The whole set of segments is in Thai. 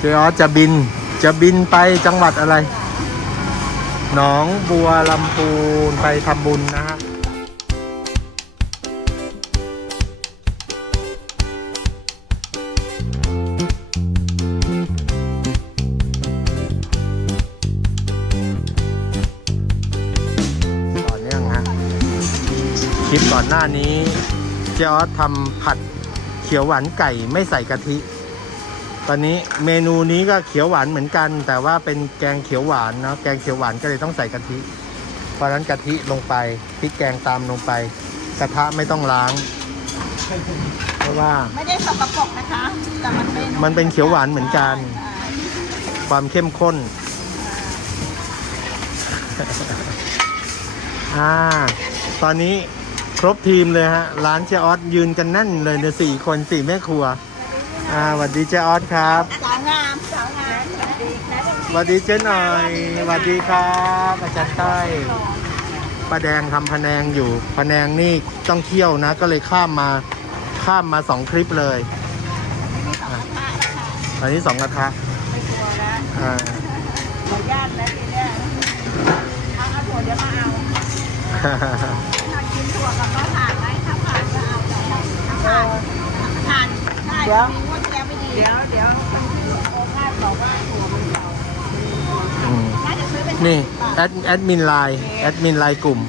เจออสจะบินจะบินไปจังหวัดอะไร หนองบัวลำพูนไปทำบุญนะฮะต่อเนื่องฮะคลิปก่อนหน้านี้เจออสทำผัดเขียวหวานไก่ไม่ใส่กะทิ ตอนนี้เมนูนี้ก็เขียวหวานเหมือนกัน แต่ว่าเป็นแกงเขียวหวานเนาะแกงเขียวหวานก็เลยต้องใส่กะทิ เพราะฉะนั้นกะทิลงไปพริกแกงตามลงไปกระทะไม่ต้องล้าง เพราะว่าไม่ได้สกปรกนะคะแต่มันเป็นมันเป็นเขียวหวานเหมือนกัน ความเข้มข้นอ่าตอนนี้ครบทีมเลยฮะ ร้านเจออสยืนกันแน่นเลยเนี่ยสี่คนสี่แม่ครัว อ่าสวัสดีเจออสครับสาวงามสาวงามสวัสดีค่ะสวัสดีเจ๊หน่อยสวัสดีครับอาจารย์ต้อยป้าแดงทำพะแนงอยู่พะแนงนี่ต้องเคี่ยวนะ ก็เลยข้ามมาข้ามมาสองคลิปเลยมีสองกระทะนะคะตอนนี้สองกระทะไม่กลัวแล้วอ่าขออนุญาตนะทีเนี้ยเอาเอาถั่วเดี๋ยวมาเอาถ้ากินถั่วกับมะผ่านไหมถ้าผ่านก็เอาแต่ถ้าผ่านผ่านได้ เดี๋ยวเดี๋ยวเดี๋ยวโอภาสบอกว่าถั่วมันเก่าอืมน่าจะซื้อเป็นนี่แอดแอดมินไลน์แอดมินไลน์กลุ่ม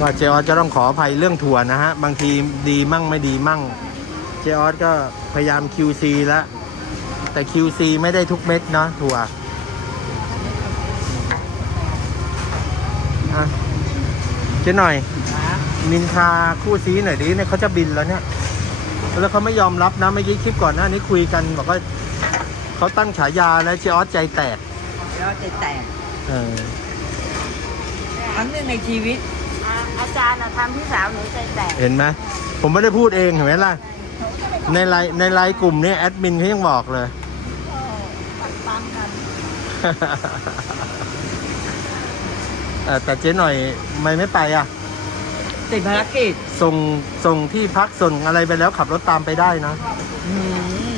ว่าเจออสจะต้องขออภัยเรื่องถั่วนะฮะ บางทีดีมั่งไม่ดีมั่ง เจออสก็พยายาม QC แล้วแต่ QC ไม่ได้ทุกเม็ดเนาะถั่ว จ๊หน่อยนินทาคู่ซีหน่อยดิเนี่ยเขาจะบินแล้วเนี่ย แล้วเขาไม่ยอมรับนะเมื่อกี้คลิปก่อนหน้านี้คุยกันบอกว่าเขาตั้งฉายาแล้วเจออสใจแตกเดี๋ยวจะแตกเออครั้งหนึ่งในชีวิตอ่าอาจารย์นะทำพี่สาวหนูใจแตกเห็นไหมผมไม่ได้พูดเองเห็นไหมล่ะ ในไลน์ในไลน์กลุ่มนี้แอดมินเขายังบอกเลย ปัดปังกัน เออแต่เจ๊หน่อยไม่ไม่ไปอะ ติดภารกิจส่งส่งที่พักส่งอะไรไปแล้วขับรถตามไปได้นะ อืม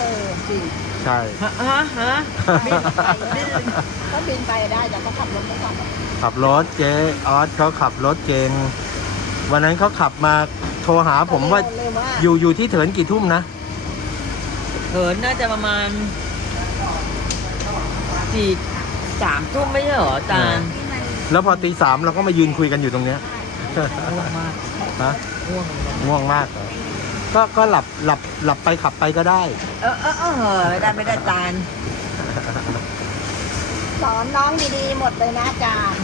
เออจริงใช่ ฮะฮะฮะบินไปบินก็บินไปได้แต่ก็ขับรถไม่ขับขับรถเจ๊ออสเขาขับรถเก่งวันนั้นเขาขับมาโทรหาผมว่าเลยว่าอยู่อยู่ที่เถินกี่ทุ่มนะเขินน่าจะประมาณสี่ สามทุ่มไม่ใช่เหรออาจารย์แล้วพอตีสามเราก็มายืนคุยกันอยู่ตรงเนี้ยง่วงมากนะง่วงง่วงมากเหรอก็ก็หลับหลับหลับไปขับไปก็ได้ เออเออเออไม่ได้ไม่ได้อาจารย์สอนน้องดีๆหมดเลยนะอาจารย์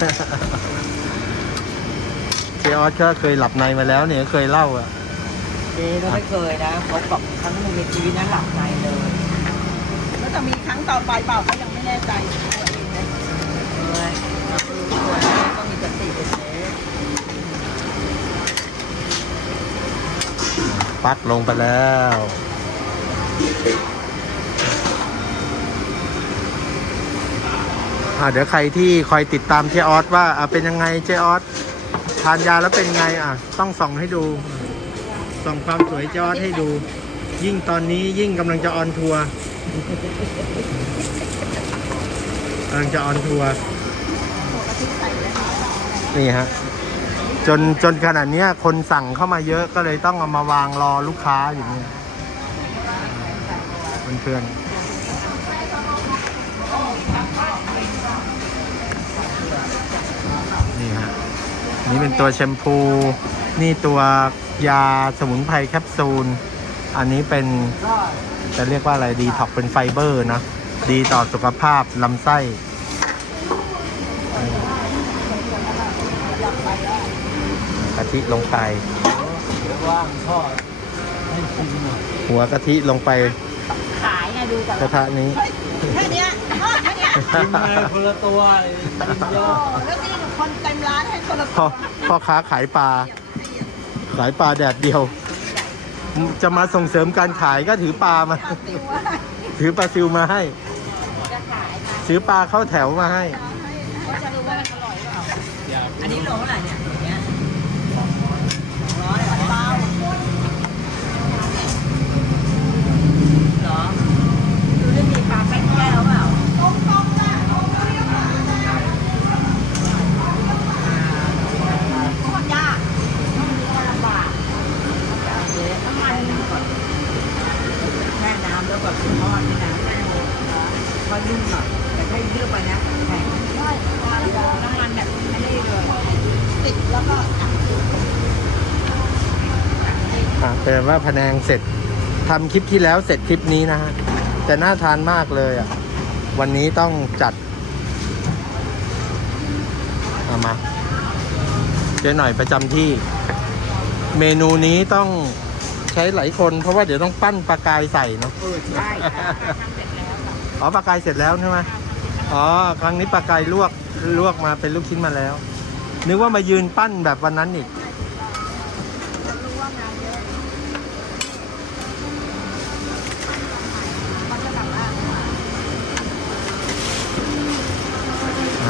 เจออสก็เคยหลับในมาแล้วเนี่ยเคยเล่าอะเจ๊ก็ไม่เคยนะเขาบอกครั้งหนึ่งในชีวิตนั้นหลับในเลย แล้วจะมีครั้งต่อไปเปล่าก็ยังไม่แน่ใจ ตัวยเลยตัวนี้ต้องมีสติเป็นเจ๊ปักลงไปแล้วเดี๋ยวใครที่คอยติดตามเจออสว่าเป็นยังไงเจออสทานยาแล้วเป็นไงอะ ต้องส่องให้ดูส่องความสวยเจออสให้ดู ยิ่งตอนนี้ยิ่งกำลังจะออนทัวร์กำลังจะออนทัวร์ นี่ฮะจนจนขนาดเนี้ยคนสั่งเข้ามาเยอะก็เลยต้องเอามาวางรอลูกค้าอยู่เนี่ยเพื่อนๆนี่ฮะนี่เป็นตัวแชมพู นี่ตัวยาสมุนไพรแคปซูล อันนี้เป็นจะเรียกว่าอะไรดีท็อกเป็นไฟเบอร์นะ ดีต่อสุขภาพลำไส้ะทิลงไปว่างทอดให้ชิมหน่อยหัวกะทิลงไปขายไงดูกันกระทะนี้ แค่เนี้ยทอดแค่เนี้ยชิมเลยคนละตัวชิมเยโอ้อะแล้วนี่คนเต็มร้านให้คนละพ่อพ่อค้าขายปลา ขายปลาแดดเดียว จะมาส่งเสริมการขายก็ถือปลามา ปลาติวว่าถือปลาซิวมาให้ จะขายค่ะถือปลาเข้าแถวมาให้ ให้จะดูว่ามันอร่อยหรือเปล่า อันนี้โลเท่าไหร่เนี่ยอย่างเงี้ยสองร้อยเหรอ เปล่า นุ่มหน่อยแต่ถ้าเลือกไปนะแข็ง น้ำมันแบบไม่ได้เลยติดแล้วก็อะ อะเป็น ว่าพะแนงเสร็จทำคลิปที่แล้วเสร็จคลิปนี้นะฮะแต่น่าทานมากเลยอะ วันนี้ต้องจัดเอามาเจ๊หน่อยประจำที่ เมนูนี้ต้องใช้หลายคน เพราะว่าเดี๋ยวต้องปั้นปลากายใส่เนาะเออใช่อ๋อปลากายเสร็จแล้วใช่ไหมอ๋อ ครั้งนี้ปลากายลวกลวกมาเป็นลูกชิ้นมาแล้ว นึกว่ามายืนปั้นแบบวันนั้นอีก รู้ว่างานเยอะมันก็แบบว่า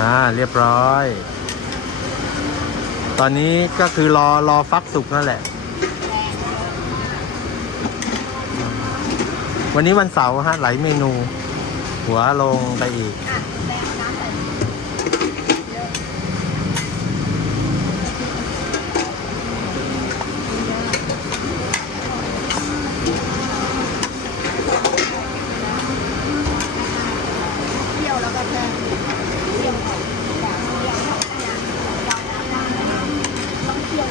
อ่าเรียบร้อย ตอนนี้ก็คือรอรอฟักสุกนั่นแหละ วันนี้วันเสาร์ฮะหลายเมนู หัวลงไปอีก อะแรงน้ำใส่เที่ยวแล้วก็แค่เที่ยวก่อนแบบเที่ยวแล้วเนี่ยเราต้องเที่ยว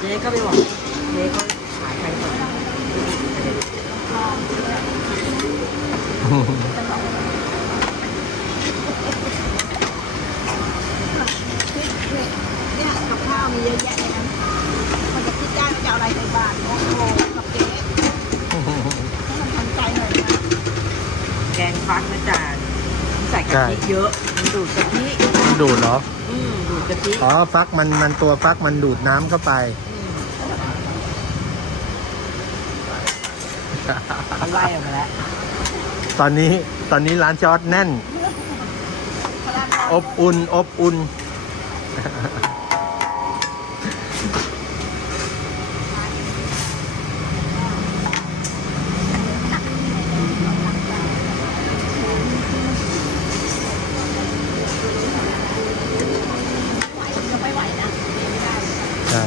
เจ๊ก็ไปบอกเจ๊ก็ขายใครก่อน เนี่ยกับข้าวมีเยอะแยะเลยนะมันจะคิดได้ว่าจะเอาอะไรใส่บาตรโอ้โหกับเก๊ให้มันทันใจหน่อยนะ แกงฟักนะจ๊ะใส่กะทิเย อะมันดูดกะทิดูดเหรอ อืมดูดกะทิอ๋อฟักมันมันตัวฟักมันดูดน้ำเข้าไป มันไล่ออกมาแล้วตอนนี้ตอนนี้ร้านจอดแน่นพลังงานอบอุ่นอบอุ่น จะไม่ไหวนะ ใช่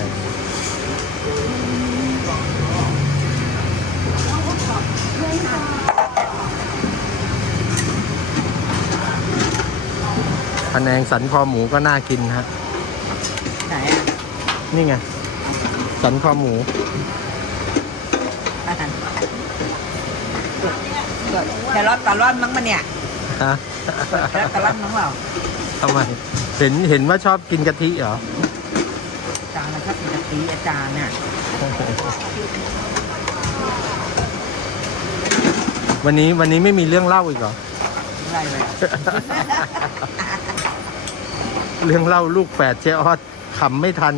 พะแนงสันคอหมูก็น่ากินฮะ ไหนอะนี่ไง สันคอหมู อาหารแครอทตาลอนมั้งมันเนี่ยฮะ แครอทตาลอนมั้งเปล่าทำไม เห็นเห็นว่าชอบกินกะทิเหรอ อาจารย์มันชอบกินกะทิอาจารย์น่ะวันนี้วันนี้ไม่มีเรื่องเล่าอีกเหรอไล่เลยอะ เรื่องเล่าลูกแฝดเจ๊ออดขำไม่ทัน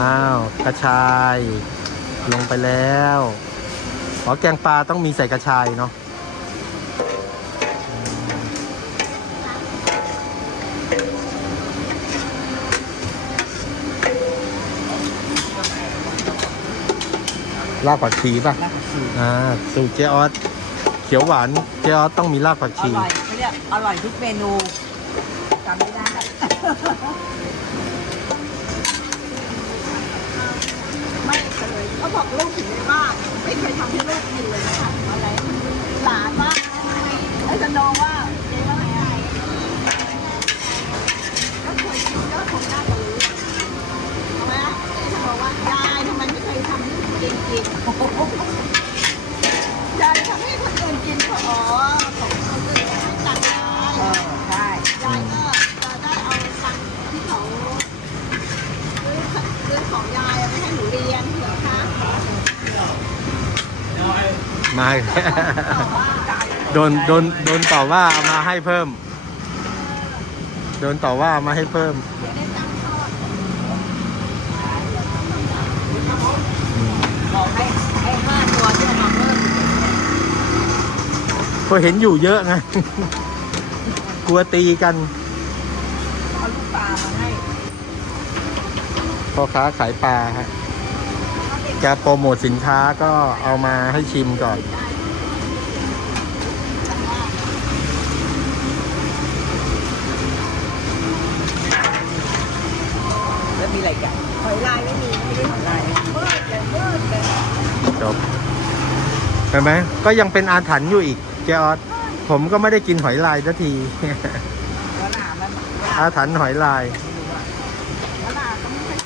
อ้าว กระชาย ลงไปแล้วอ๋อแกงปลาต้องมีใส่กระชายเนาะรากผักชีป่ะรากผักชีอ่า สูตรเจ๊ออสเขียวหวานเจ๊ออสต้องมีรากผักอชี ร่อยเขาเรียกอร่อยทุกเมนูจำไม่ได้ ไม่เคยเขาบอกลูกถึงได้ว่า ไม่เคยทำให้ลูกกินเลยนะคะอะไรหลานว่าไอ้จะนองว่าไงอะก็เคยกินก็คงน่าจะรู้ใช่ไหมไอ้จะบอกว่ายายทำไมไม่เคยทำให้คนอื่นกินยายทำให้คนอื่นกินก็อ๋อของคนอื่นให้ตังค์ยาย เออใช่ ยายก็จะได้เอาตังค์ที่เขาซื้อซื้อของยายไปให้หนูเรียนเหรอคะ มาอีกแล้วโดนโดนโดนต่อว่าเอามาให้เพิ่ม โดนต่อว่าเอามาให้เพิ่ม บอกให้ให้ห้าตัวที่เอามาเพิ่มก็เห็นอยู่เยอะไง กลัวตีกัน เอาลูกปลามาให้พ่อค้าขายปลาฮะแกโปรโมทสินค้าก็เอามาให้ชิมก่อนแล้วมีอะไรกันหอยลายไม่มีไม่ได้ หอยลาย เมื่อเดี๋ยวเมื่อ จบ เห็นไหมก็ยังเป็นอาถรรพ์อยู่อีกเจออสผมก็ไม่ได้กินหอยลายสักทีหัวหน้ามันอาถรรพ์หอยลายหัวหน้าก็ไม่ค่อย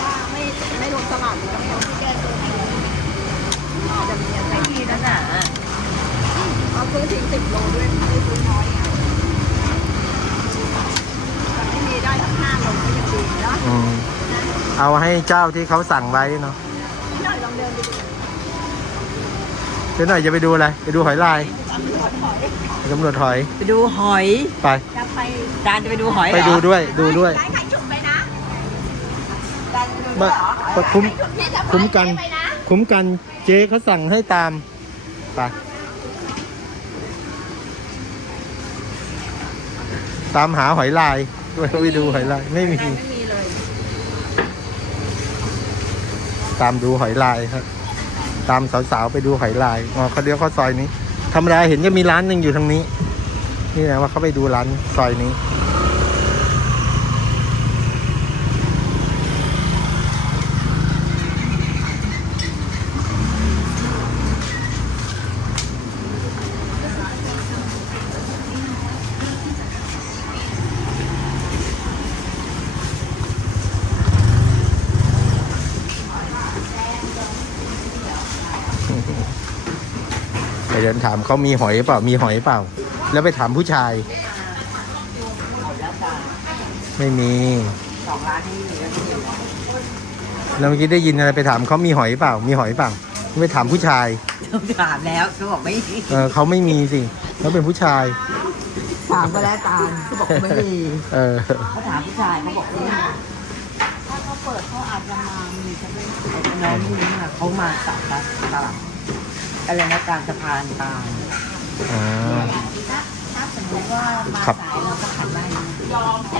ถ้าไม่ไม่ลงสมัครก็ไม่เอาที่แก้ตัวเองจะมีอะไรไม่มีนั่นน่ะเอาซื้อทิ้งสิบโลด้วยไม่ได้ซื้อน้อยอะแต่ไม่มีได้ทั้งห้าโลก็ยังดีเนาะอืมเอาให้เจ้าที่เขาสั่งไว้เนาะพี่หน่อยลองเดินไปดู เดี๋ยวหน่อยจะไปดูอะไร ไปดูหอยลายตำรวจหอยไปตำรวจหอย ไปดูหอยไป จะไปจานจะไปดูหอยเหรไปอดูด้วย ดูด้วยใครใครจุ่มไปนะมาคุ้มคุ้มกันไปนะคุ้มกันเจ๊เขาสั่งให้ตาม ไป ตามหาหอยลายด้วยไปดูหอยลาย ไม่มี ไม่มีเลย ตามดูหอยลายครับ ตามสาวๆไปดูหอยลายอ๋อเขาเดียวเขาซอยนี้ธรรมดาเห็นจะมีร้านหนึ่งอยู่ทางนี้ นี่นะว่าเขาไปดูร้านซอยนี้ นถามเขามีหอยเปล่า มีหอยเปล่า แล้วไปถามผู้ชายแล้วจ้าไม่มีสองร้านนี้มีแล้วมีเหรอแล้วเมื่อกี้ได้ยินอะไรไปถามเขามีหอยเปล่า มีหอยเปล่าไปถามผู้ชายต้องถามแล้วเขาบอกไม่มีเออเขาไม่มีสิเขาเป็นผู้ชาย ถามก็แล้วจานเขาบอกไม่มี เออเขาถามผู้ชายเขาบอกไม่มีถ้าเขาเปิดเขาอาจจะมามีจะไม่ไอ้น้องนี่น่ะเขามาจากตลาด อะไรนะการสะพานตาลอ่า ถ้าสมมติว่ามาครับ สายเราก็ขันได้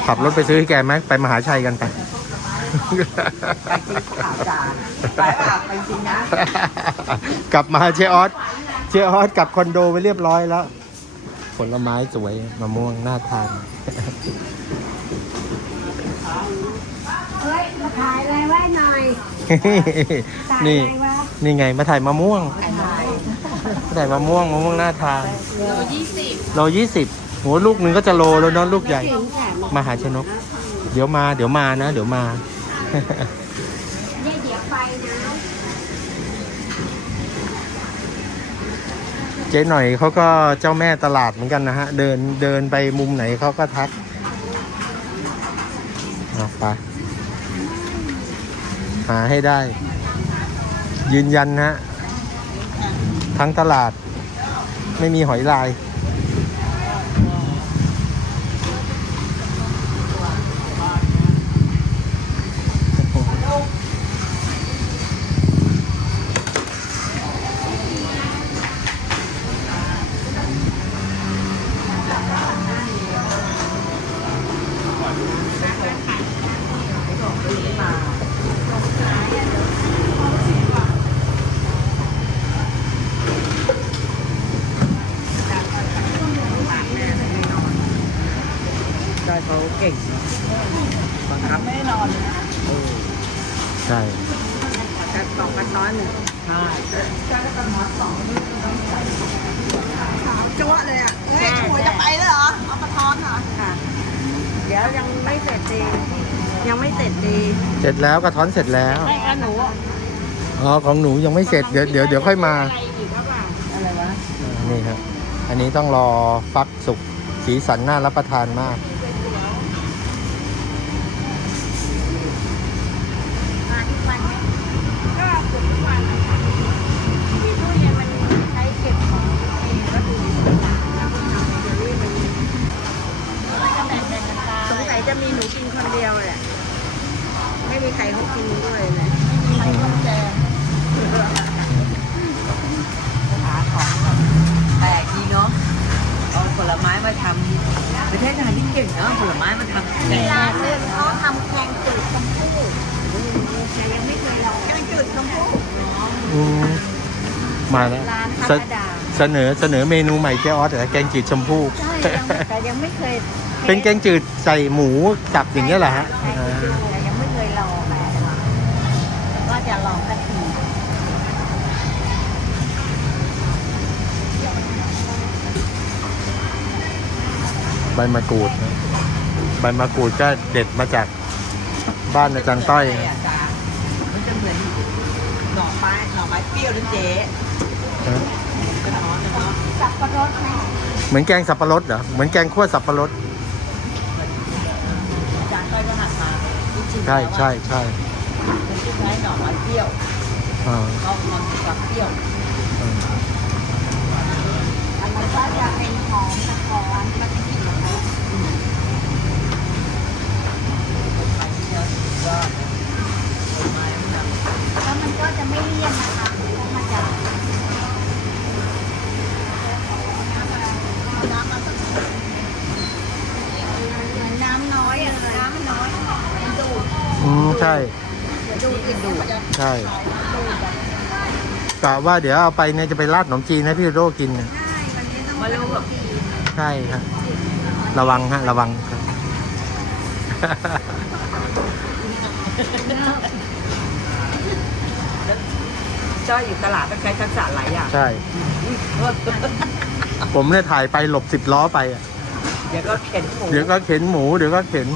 ขับรถไปซื้อให้แกไหมไปมหาชัยกันไป ไปซื้อข่าวจานไปเปล่าไปจริงนะกลับมาเชออสเชออสกลับคอนโดไปเรียบร้อยแล้ว ผลไม้สวยมะม่วงน่าทาน เฮ้ย มาถ่ายอะไรไว้หน่อยถ่ายนี่ อะไรวะนี่ไงมาถ่ายมะม่วงถ่ายมาถ่ายมะม่วงมะม่วงน่าทานโลยี่สิบโลยี่สิบโหลูกหนึ่งก็จะโลแล้วเนอะลูกใหญ่ มาหาชนก เดี๋ยวมาเดี๋ยวมานะ เดี๋ยวมาเนี่ยเดี๋ยวไปนะเจ๊หน่อยเขาก็เจ้าแม่ตลาดเหมือนกันนะฮะ เดินเดินไปมุมไหนเขาก็ทักเอาไปหาให้ได้ ยืนยันนะฮะ ทั้งตลาด ไม่มีหอยลาย ใช่เขาเก่งบังคับ ไม่ได้นอนเลย เออ ใช่ แต่สองกระท้อนหนึ่ง ใช่ จั่วเลยอะ เฮ้ยหัวจะไปแล้วเหรอ เอากระท้อนเหรอ ค่ะ เดี๋ยวยังไม่เสร็จดี ยังไม่เสร็จดี เส ร็จแล้วกระท้อนเสร็จแล้วไอ้หนูอ๋อของหนูยังไม่เสร็จเดี๋ยวเดี๋ยวเดี๋ยวค่อยมาอะไรอีกหรือเปล่าอะไรวะนี่ครับอันนี้ต้องรอฟักสุกสีสันน่ารับประทานมาก มาแล้วร้านธรรมดาเสนอเสนอเมนูใหม่แกออสแต่แกงจืดชมพู่ใช่แต่ยังไม่เคยเป็นแกงจืดใส่หมูจับอย่างเงี้ยเหรอฮะแต่ยังไม่เคยลองอะก็จะลองสักทีใบมะกรูดใบมะกรูดก็เด็ดมาจากบ้านอาจารย์ต้อย เปรี้ยวนะเจ๊ฮะกระท้อนนะเนาะสับปะรดไหมเหมือนแกงสับปะรดเหรอ เหมือนแกงคั่วสับปะรดจานต้อยก็หันมาจริงๆใช่แล้วอะใช่ใช่มันคล้ายๆหน่อไม้เปรี้ยวอ่าเขามันกับเปรี้ยวอ่าอันนั้นก็จะเป็นหอมตะกอนกะทิไปที่เยอะก็ต้นไม้มันนะ แล้วมันก็จะไม่เลี่ยนนะคะเพราะมันจะเอาน้ำมาสักเหมือนน้ำน้อยอะน้ำมันน้อยมันดูดอืมใช่ เดี๋ยวดูดอีกดูดจะใช่กะว่าเดี๋ยวเอาไปเนี่ยจะไปราดขนมจีนให้พี่โรกินเนี่ยใช่วันนี้ต้องมารู้แบบใช่ครับ ระวังฮะ ระวังครับ จ้อยอยู่ตลาดก็ใช้ทักษะหลายอย่างใช่ ผมเนี่ยถ่ายไปหลบสิบล้อไปอะเดี๋ยวก็เข็นหมูเดี๋ยวก็เข็นหมู เดี๋ยวก็เข็น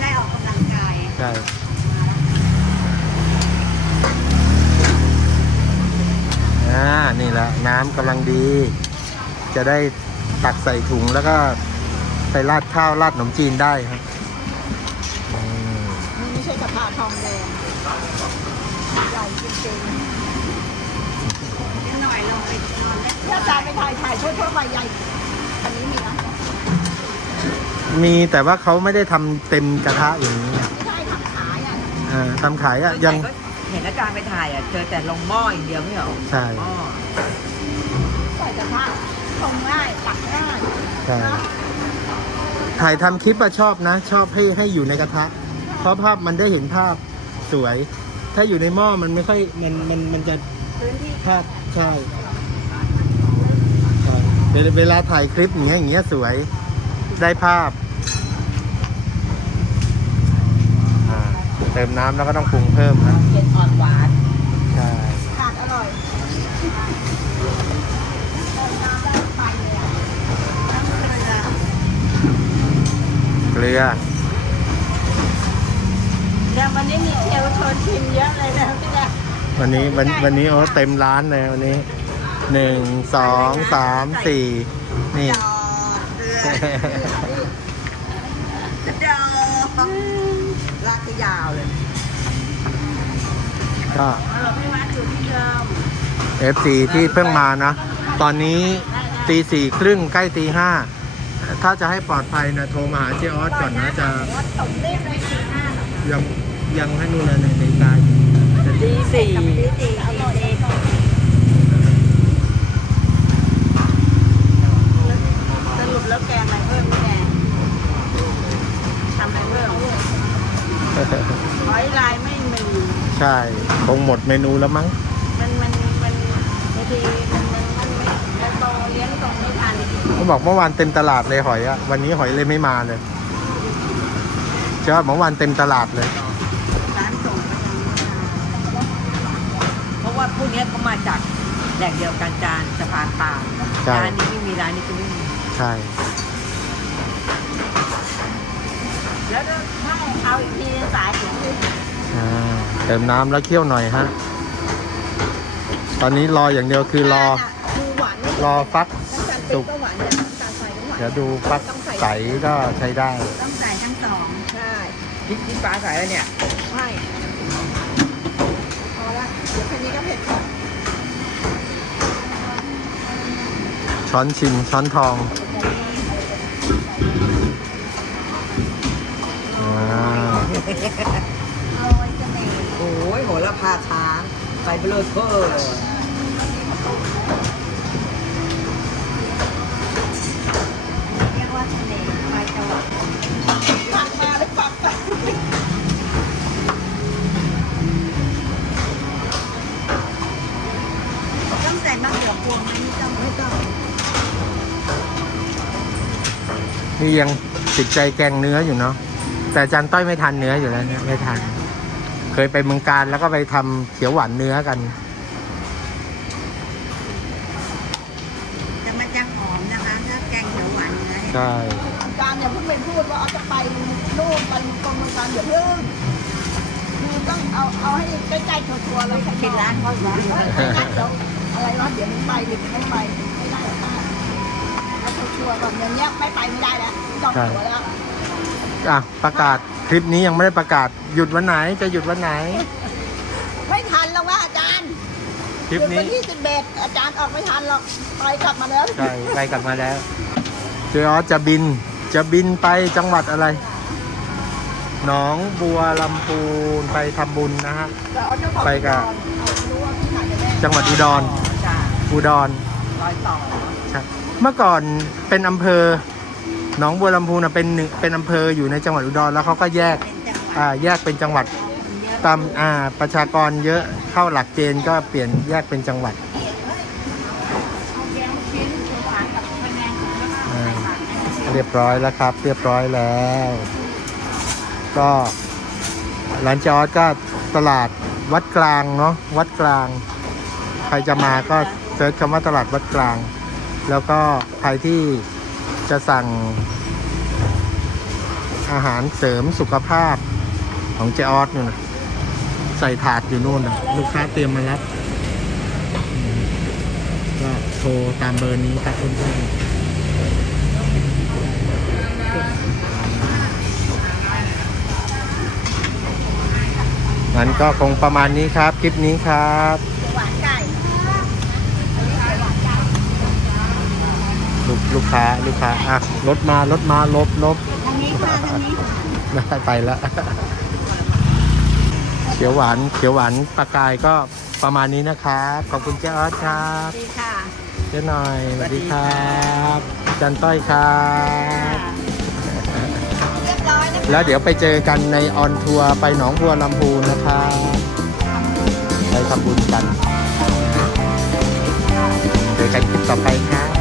ได้ออกกำลังกาย ใช่ อ่า นี่แหละ น้ำกำลังดี จะได้ตักใส่ถุงแล้วก็ไปราดข้าวราดขนมจีนได้ครับอืม นี่ไม่ใช่กระเพราทองแดงใหญ่จริงๆนิดหน่อยลงไปนอนเล่น ถ้าจานไปถ่ายถ่ายทั่วๆไปใหญ่อันนี้มีนะมีแต่ว่าเขาไม่ได้ทำเต็มกระทะอย่างนี้ไม่ใช่ทำขายอะอ่าทำขายอะยังก็เห็นอาจารย์ไปถ่ายอะ เจอแต่ลงหม้ออย่างเดียวไม่เหรอใช่ หม้อใส่กระทะทงง่ายตักง่ายใช่ถ่ายทำคลิปอะชอบนะ ชอบให้ให้อยู่ในกระทะ เพราะภาพมันได้เห็นภาพสวย ถ้าอยู่ในหม้อมันไม่ค่อยมันมันมันจะพื้นที่ภาพใช่ใช่ เวลาเวลาถ่ายคลิปอย่างเงี้ยอย่างเงี้ยสวยได้ภาพอ่าเติมน้ำแล้วก็ต้องปรุงเพิ่มนะเผ็ดอ่อนหวานใช่ขาดอร่อยเติมน้ำได้ไปเลยอะน้ำเกลือเกลือเนี่ยวันนี้มีเที่ยวชวนชิมเยอะเลยนะพี่แดงวันนี้วันวันนี้โอ้เต็มร้านเลยวันนี้ หนึ่งสองสามสี่นี่จอเรือจอลากยาวเลยก็เราไม่มาจุดที่เดิม FC ที่เพิ่งมานะ ตอนนี้ตีสี่ครึ่งใกล้ตีห้าถ้าจะให้ปลอดภัยนะโทรมาหาเจออสก่อนนะจะว่าตกเรียบเลยสี่ห้าหรอยังยังให้นู่นนะในในกายจะดีสี่ ดีดีอร่อยเองสรุปแล้วแกงอะไรเพิ่มพี่แดงทำอะไรเพิ่มหอยลายไม่มี ใช่ คง หมดเมนูแล้วมั้ง มันมันมันบางทีมันมันมันไม่แล้วโตเลี้ยงตรงไม่ทันเขาบอกเมื่อวานเต็มตลาดเลยหอยอะวันนี้หอยเลยไม่มาเลยเจ้าเมื่อวานเต็มตลาดเลย ร้านส่งไปยังไม่มาเพราะว่าพวกเนี้ยเขามาจากแหล่งเดียวกันจานสะพานปลาใช่ ร้านนี้ไม่มีร้านนี้ก็ไม่มี ใช่ แล้วก็ถ้าเอาอีกทีสายถึงที่อ่า เติมน้ำแล้วเคี่ยวหน่อยฮะ ตอนนี้รออย่างเดียวคือรอคือหวานไม่รอฟักน้ำตาลปี๊บก็หวานเนี่ยน้ำตาลใส่ก็หวานเดี๋ยวดูฟักใสก็ใช้ได้ ต้องใส่ทั้งสองใช่พริกที่ปลาใส่แล้วเนี่ย ใช่พอละเดี๋ยวแค่นี้ก็เผ็ดแล้วช้อนชิมช้อนทองอ่า โรยเสน่ห์ โอ้ ยโหระพาช้างไฟเบลอเทอร์เรียกว่าเสน่ห์ใบตองปักมาเลยปักไปต้องใส่มะเขือพวงไหมไม่ต้องไม่ต้องนี่ยังติดใจแกงเนื้ออยู่เนาะแต่อาจันต้อยไม่ทานเนื้ออยู่แล้วเนี่ยไม่ทาน ยไปเมืองการแล้วก็ไปทำเขียวหวานเนื้อกัน แต่มันจะหอมนะคะถ้าแกงเขียวหวานเนื้อเนี่ยใช่ไปพูดว่าเอาจะไปนู่นไปกรมการเดี๋ยวเพิ่งคือต้องเอาเอาให้ใกล้ๆชัวร์ๆเลยกินร้านเขาอีกแล้วเฮ้ยไม่งั้นเดี๋ยวอะไรวะเดี๋ยวมึงไปเดี๋ยวมึงไม่ไปไม่ได้หรอกป้าเอาชัวร์ๆก่อนอย่างเงี้ยไม่ไปไม่ได้แล้วจองตั๋วแล้วอะประกาศ คลิปนี้ยังไม่ได้ประกาศหยุดวันไหนจะหยุดวันไหน ไม่ทันแล้วว่าอาจารย์คลิปหยุดนี้วันที่สิบเอ็ดอาจารย์ออกไม่ทันหรอกไปกลับมาแล้วใช่ไปกลับมาแล้วเจออสจะบินจะบินไปจังหวัดอะไร หนองบัวลำพูนไปทำบุญนะฮะ แต่เอาเจ้าของไปกับเอารู้ว่าที่ไหนกันแน่จังหวัดอุดร จ้าอุดร รอยต่อใช่เมื่อก่อนเป็นอำเภอ หนองบัวลำพูนะเป็นหนึ่งเป็นอำเภออยู่ในจังหวัดอุดรแล้วเขาก็แยกอ่าแยกเป็นจังหวัดตามอ่าประชากรเยอะเข้าหลักเกณฑ์ก็เปลี่ยนแยกเป็นจังหวัดเอาแกงชิ้นเขียวหวานกับพะแนงแล้วก็อ่าเรียบร้อยแล้วครับ เรียบร้อยแล้ว ก็ร้านจอร์ดก็ตลาดวัดกลางเนาะวัดกลาง ใครจะมาก็เซิร์ชคำว่าตลาดวัดกลาง แล้วก็ใครที่ จะสั่งอาหารเสริมสุขภาพของเจออสนู่นะใส่ถาดอยู่นู่นนะลูกค้าเตรียมมารับก็โทรตามเบอร์นี้ครับเพื่อนๆงั้นก็คงประมาณนี้ครับ คลิปนี้ครับ หวานไก่ ลูกลูกค้าลูกค้าอะรถมารถมาลบลบทางนี้ค่ะทางนี้ได้ไปแล้วเขียวหวานเขียวหวานปลากายก็ประมาณนี้นะครับขอบคุณเจ้าออสครับดีค่ะเจ้าหน่อยสวัสดีครับจันต้อยครับเรียบร้อยนะคะแล้วเดี๋ยวไปเจอกันในออนทัวร์ไปหนองบัวลำพูนะครับไปทำบุญกันเจอกันคลิปต่อไปครับ